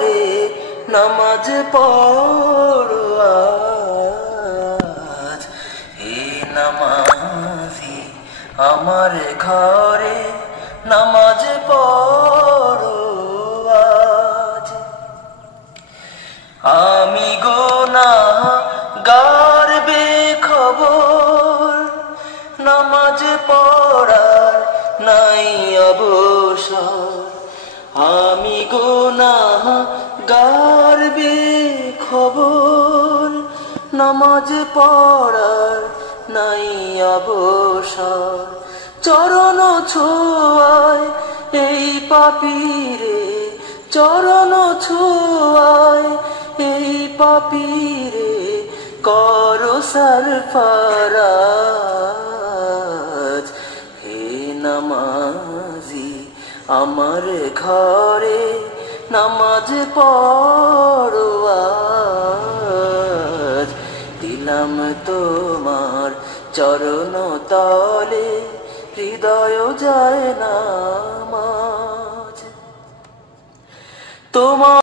রে নামাজ পড়ো আজ। হে নামাজি আমার ঘরে নামাজ পড়ো আজ। আমি গুনাহগার বেখবর, নামাজ পড়ার নাই অবসর। আমি গুনাহগার বেখবর, নামাজ পড়ার নাই অবসর। চরণ ছোঁয়ায় এই পাপীরে, চরণ ছোঁয়ায় এই পাপীরে করো সরফরাজ। হে নামাজি আমার ঘরে নামাজ পড়ো আজ। দিলাম তোমার চরণ তলে হৃদয় যায় নামাজ। তোমার